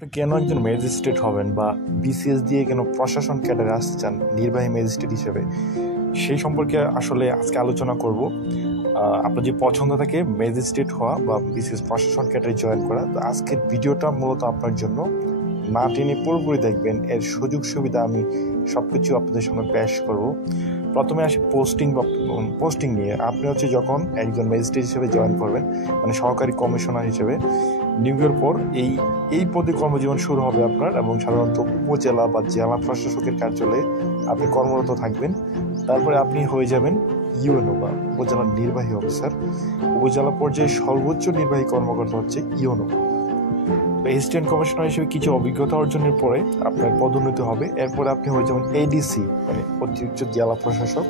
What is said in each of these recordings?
আপনি কেন একজন ম্যাজিস্ট্রেট হবেন বা বিসিএস দিয়ে কেন প্রশাসন ক্যাডারে আসতে চান নির্বাহী ম্যাজিস্ট্রেট হিসেবে, সেই সম্পর্কে আসলে আজকে আলোচনা করব। আপনার যে পছন্দ থাকে ম্যাজিস্ট্রেট হওয়া বা বিসিএস প্রশাসন ক্যাডারে জয়েন করা, তো আজকের ভিডিওটা মূলত আপনার জন্য। না টেনে পুরোপুরি দেখবেন, এর সুযোগ সুবিধা আমি সব কিছু আপনাদের সামনে পেশ করব। প্রথমে আসি পোস্টিং নিয়ে। আপনি যখন একজন ম্যাজিস্ট্রেট হিসেবে জয়েন করবেন, মানে সহকারী কমিশনার হিসেবে নিয়োগের পর এই এই পদে কর্মজীবন শুরু হবে আপনার, এবং সাধারণত উপজেলা বা জেলা প্রশাসকের কার্যালয়ে আপনি কর্মরত থাকবেন। তারপরে আপনি হয়ে যাবেন ইউএনও বা উপজেলার নির্বাহী অফিসার। উপজেলা পর্যায়ে সর্বোচ্চ নির্বাহী কর্মকর্তা হচ্ছে ইউএনও। অ্যাসিস্ট্যান্ট কমিশনার হিসেবে কিছু অভিজ্ঞতা অর্জনের পরে আপনার পদোন্নতি হবে। এরপরে আপনি হয়ে যাবেন এডিসি, মানে অতিরিক্ত জেলা প্রশাসক।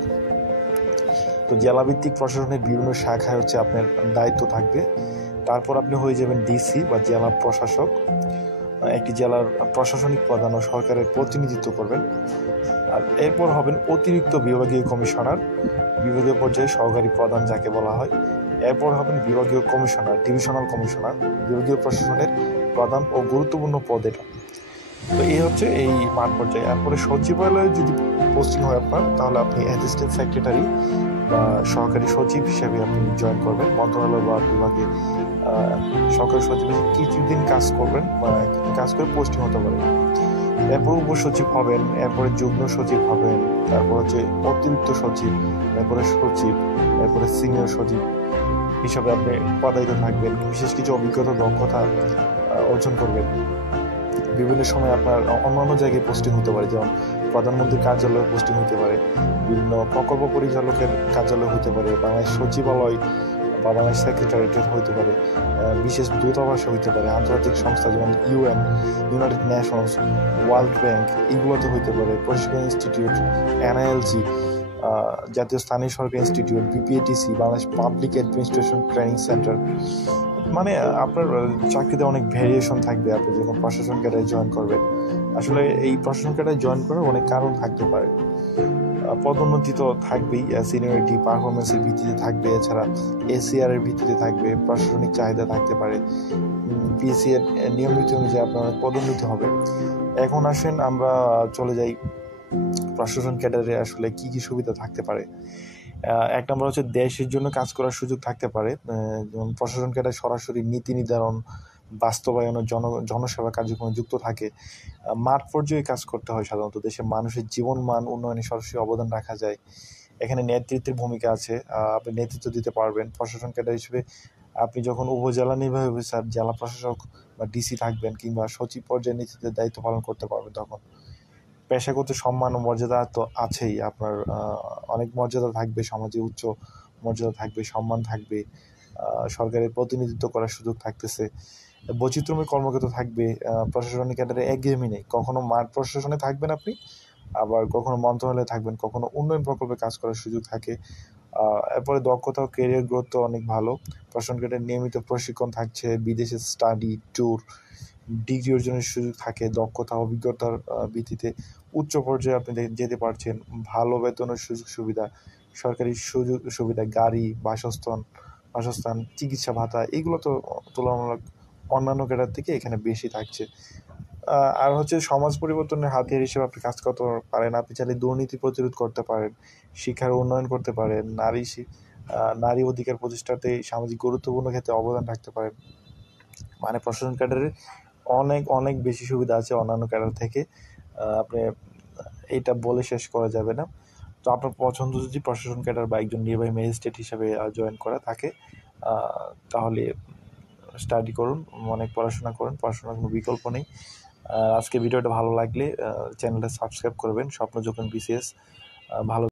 তো জেলাভিত্তিক প্রশাসনের বিভিন্ন শাখায় আপনার দায়িত্ব থাকবে। তারপর আপনি হয়ে যাবেন ডিসি বা জেলা প্রশাসক। একটি জেলার প্রশাসনিক প্রধান ও সরকারের প্রতিনিধিত্ব করবেন। আর এরপর হবেন অতিরিক্ত বিভাগীয় কমিশনার, বিভাগীয় পর্যায়ে সহকারী প্রধান যাকে বলা হয়। এরপর হবেন বিভাগীয় কমিশনার, ডিভিশনাল কমিশনার, বিভাগীয় প্রশাসনের প্রধান ও গুরুত্বপূর্ণ পদ এটা। তো এই মাঠ পর্যায়ে। এরপরে সচিবালয়ে যদি পোস্টিং হয় আপনার, তাহলে আপনি অ্যাসিস্ট্যান্ট সেক্রেটারি বা সহকারী সচিব হিসেবে আপনি জয়েন করবেন মন্ত্রণালয় বা বিভাগে। সরকারি সচিব কিছুদিন কাজ করবেন বা কাজ করে পোস্টিং হতে পারে। এরপর উপসচিব হবেন, এরপরে যুগ্ম সচিব হবেন, তারপর অতিরিক্ত সচিব, এরপরে সচিব, এরপরে সিনিয়র সচিব হিসাবে আপনি পদায়িত থাকবেন। বিশেষ কিছু অভিজ্ঞতা দক্ষতা অর্জন করবেন। বিভিন্ন সময় আপনার অন্যান্য জায়গায় পোস্টিং হতে পারে, যেমন প্রধানমন্ত্রীর কার্যালয়ে পোস্টিং হতে পারে, বিভিন্ন প্রকল্প পরিচালকের কার্যালয় হতে পারে, বাংলাদেশ সচিবালয় বা বাংলাদেশ সেক্রেটারিয়েট হতে পারে, বিশেষ দূতাবাসে হতে পারে, আন্তর্জাতিক সংস্থা যেমন UN, United Nations, World Bank, এগুলোতে হতে পারে, প্রশিক্ষণ ইনস্টিটিউট, এনআইএলজি, জাতীয় স্থানীয় সরকার institute, BPATC, Bangladesh public administration training centre. মানে আপনার চাকরিতে অনেক ভেরিয়েশন থাকবে আপনি যখন প্রশাসন ক্যাডারে জয়েন করবেন। আসলে এই প্রশাসন ক্যাডারে জয়েন করার অনেক কারণ থাকতে পারে। পদোন্নতি তো থাকবেই, সিনিয়রিটি পারফরমেন্সের ভিত্তিতে থাকবে, এছাড়া এসিআর এর ভিত্তিতে থাকবে, প্রশাসনিক চাহিদা থাকতে পারে, পিএসসি এর নিয়ম নীতি অনুযায়ী আপনার অনেক পদোন্নতি হবে। এখন আসেন আমরা চলে যাই প্রশাসন ক্যাডারে আসলে কি কি সুবিধা থাকতে পারে। এক নম্বর দেশের জন্য কাজ করার সুযোগ থাকতে পারে। যেমন প্রশাসন ক্যাডারে সরাসরি নীতি নির্ধারণ, বাস্তবায়ন ও জনসেবা কার্যক্রমে যুক্ত থাকে। মাঠ পর্যায়ে কাজ করতে হয়, সাধারণত দেশের মানুষের জীবন মান উন্নয়নে সরাসরি অবদান রাখা যায়। এখানে নেতৃত্বের ভূমিকা আছে, আপনি নেতৃত্ব দিতে পারবেন প্রশাসন ক্যাডার হিসেবে। আপনি যখন উপজেলা নির্বাহী অফিসার, জেলা প্রশাসক বা ডিসি থাকবেন, কিংবা সচিব পর্যায়ে নেতৃত্বের দায়িত্ব পালন করতে পারবেন। তখন পেশাগত সম্মান ও মর্যাদা তো আছেই, আপনার অনেক মর্যাদা থাকবে, সমাজে উচ্চ মর্যাদা থাকবে, সম্মান থাকবে, সরকারের প্রতিনিধিত্ব করার সুযোগ থাকতেছে, বৈচিত্র্যময় কর্মক্ষেত্র থাকবে। প্রশাসনিক ক্যাডারে একঘেয়েমি নেই, কখনো মাঠ প্রশাসনে থাকবেন আপনি, আবার কখনো মন্ত্রণালয়ে থাকবেন, কখনো উন্নয়ন প্রকল্পে কাজ করার সুযোগ থাকে। এরপরে দক্ষতা ও কেরিয়ার গ্রোথ তো অনেক ভালো। প্রশাসন ক্যাডারে নিয়মিত প্রশিক্ষণ থাকছে, বিদেশে স্টাডি ট্যুর, ডিগ্রি অর্জনের সুযোগ থাকে, দক্ষতা অভিজ্ঞতার ভিত্তিতে উচ্চ পর্যায়ে আপনি যেতে পারছেন, ভালো বেতনের সুযোগ সুবিধা, সরকারি সুযোগ সুবিধা, গাড়ি, বাসস্থান, চিকিৎসা ভাতা, এগুলো তো তুলনামূলক অন্যান্য ক্যাডার থেকে এখানে বেশি থাকছে। আর সমাজ পরিবর্তনের হাতিয়ার হিসেবে আপনি কাজ করতে পারেন। আপনি চাইলে দুর্নীতি প্রতিরোধ করতে পারেন, শিক্ষার উন্নয়ন করতে পারেন, নারী অধিকার প্রতিষ্ঠাতে সামাজিক গুরুত্বপূর্ণ ক্ষেত্রে অবদান রাখতে পারেন। মানে প্রশাসন ক্যাডারে অনেক অনেক বেশি সুবিধা আছে অন্যান্য ক্যাডার থেকে। আপনি এইটা বলে শেষ করা যাবে না। তো আপনার পছন্দ যদি প্রশাসন ক্যাডার বা একজন নির্বাহী ম্যাজিস্ট্রেট হিসেবে জয়েন করা থাকে, তাহলে স্টাডি করুন, অনেক পড়াশোনা করুন, পড়াশোনার কোনো বিকল্প নেই। আজকে ভিডিওটা ভালো লাগলে চ্যানেলটা সাবস্ক্রাইব করবেন। স্বপ্ন যখন বিসিএস ভালো